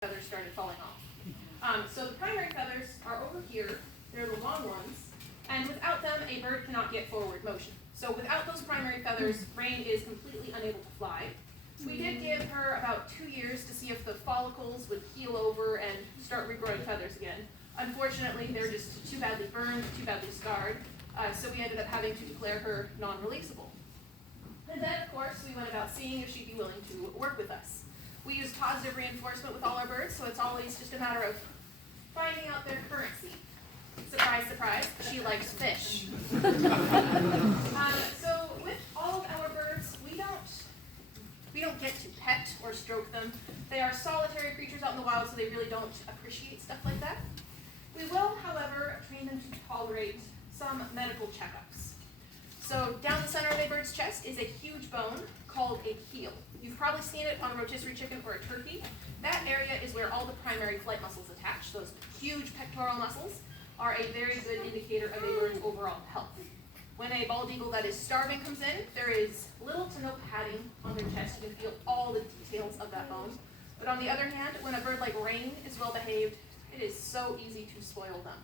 feathers started falling off. So the primary feathers are over here. They're the long ones. And without them, a bird cannot get forward motion. So without those primary feathers, Rain is completely unable to fly. We did give her about 2 years to see if the follicles would heal over and start regrowing feathers again. Unfortunately, they're just too badly burned, too badly scarred, so we ended up having to declare her non-releasable. And then, of course, we went about seeing if she'd be willing to work with us. We use positive reinforcement with all our birds, so it's always just a matter of finding out their currency. Surprise, surprise, she likes fish. So with all of our birds, we don't get to pet or stroke them. They are solitary creatures out in the wild, so they really don't appreciate stuff like that. We will, however, train them to tolerate some medical checkups. So down the center of a bird's chest is a huge bone called a heel. You've probably seen it on a rotisserie chicken or a turkey. That area is where all the primary flight muscles attach. Those huge pectoral muscles are a very good indicator of a bird's overall health. When a bald eagle that is starving comes in, there is little to no padding on their chest. You can feel all the details of that bone. But on the other hand, when a bird like Rain is well behaved, it is so easy to spoil them,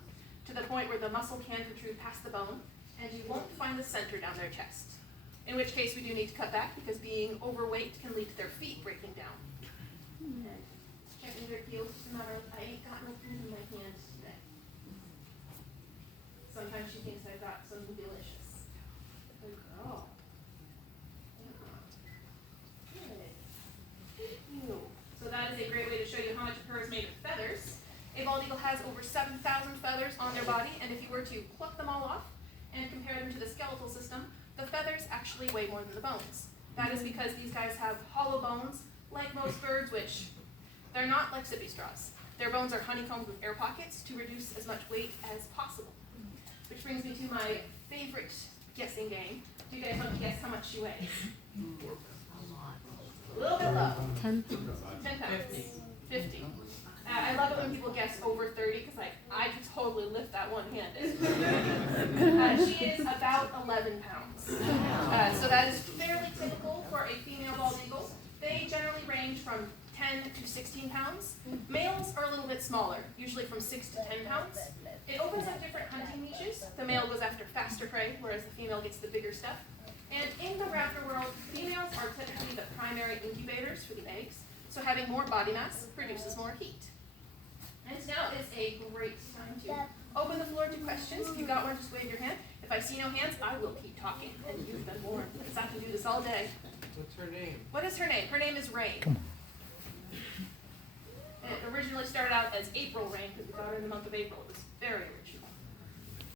to the point where the muscle can protrude past the bone, and you won't find the center down their chest. In which case we do need to cut back, because being overweight can lead to their feet breaking down. And checking their heels, just a matter of, I ain't got no food in my hands today. Sometimes she thinks I've got something delicious. Good girl. Yeah. Good. Thank you. So that is a great way to show you how much of her is made of feathers. A bald eagle has over 7,000 feathers on their body, and if you were to pluck them all off and compare them to the skeletal system, the feathers actually weigh more than the bones. That is because these guys have hollow bones, like most birds, which they're not like sippy straws. Their bones are honeycombed with air pockets to reduce as much weight as possible. Which brings me to my favorite guessing game. Do you guys want to guess how much she weighs? A little bit low. 10. 10 pounds. 50. I love it when people guess over 30, because I could totally lift that one-handed. She is about 11 pounds. So that is fairly typical for a female bald eagle. They generally range from 10 to 16 pounds. Males are a little bit smaller, usually from 6 to 10 pounds. It opens up different hunting niches. The male goes after faster prey, whereas the female gets the bigger stuff. And in the raptor world, females are typically the primary incubators for the eggs, so having more body mass produces more heat. And now is a great time to open the floor to questions. If you've got one, just wave your hand. If I see no hands, I will keep talking, and you've been warned, because I can do this all day. What's her name? What is her name? Her name is Rain. And it originally started out as April Rain, because we got her in the month of April. It was very original.